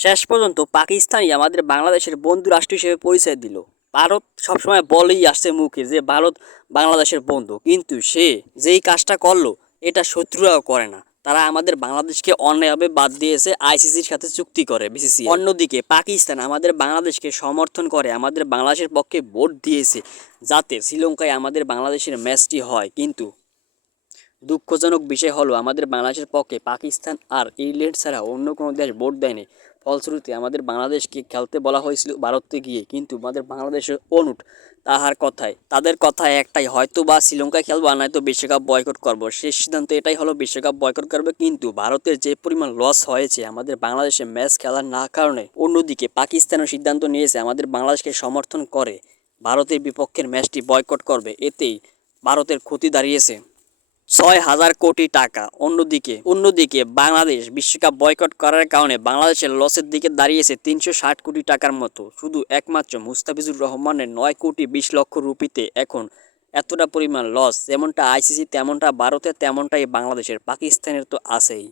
শেষ পর্যন্ত পাকিস্তানই আমাদের বাংলাদেশের বন্ধু রাষ্ট্র হিসেবে পরিচয় দিল। ভারত সবসময় বলেই আসছে মুখে যে ভারত বাংলাদেশের বন্ধু। কিন্তু সে যেই কাজটা করল, এটা শত্রুরাও করে না। তারা আমাদের বাংলাদেশকে অন্যায়ভাবে বাদ দিয়েছে, আইসিসির সাথে চুক্তি করে বিসিসি অন্যদিকে পাকিস্তান আমাদের বাংলাদেশকে সমর্থন করে, আমাদের বাংলাদেশের পক্ষে ভোট দিয়েছে, যাতে শ্রীলঙ্কায় আমাদের বাংলাদেশের ম্যাচটি হয়। কিন্তু দুঃখজনক বিষয় হলো, আমাদের বাংলাদেশের পক্ষে পাকিস্তান আর ইংল্যান্ড ছাড়া অন্য কোনো দেশ ভোট দেয়নি। ফলশ্রুতিতে আমাদের বাংলাদেশকে খেলতে বলা হয়েছিল ভারতে গিয়ে, কিন্তু আমাদের বাংলাদেশের অনুট তাহার কথায়, তাদের কথায় একটাই হয়তো বা শ্রীলঙ্কায় খেলব আর নয়তো বিশ্বকাপ বয়কট করব। শেষ সিদ্ধান্ত এটাই হলো, বিশ্বকাপ বয়কট করবে, কিন্তু ভারতের যে পরিমাণ লস হয়েছে, আমাদের বাংলাদেশে ম্যাচ খেলার না কারণে, অন্যদিকে পাকিস্তানও সিদ্ধান্ত নিয়েছে, আমাদের বাংলাদেশকে সমর্থন করে, ভারতের বিপক্ষের ম্যাচটি বয়কট করবে। এতেই ভারতের ক্ষতি দাঁড়িয়েছে। ছয় হাজার কোটি টাকা। অন্যদিকে অন্যদিকে বাংলাদেশ বিশ্বকাপ বয়কট করার কারণে বাংলাদেশের লসের দিকে দাঁড়িয়েছে তিনশো ষাট কোটি টাকার মতো। শুধু একমাত্র মুস্তাফিজুর রহমানের নয় কোটি বিশ লক্ষ রুপিতে এখন এতটা পরিমাণ লস, যেমনটা আইসিসি তেমনটা ভারতের তেমনটাই বাংলাদেশের, পাকিস্তানের তো আছেই।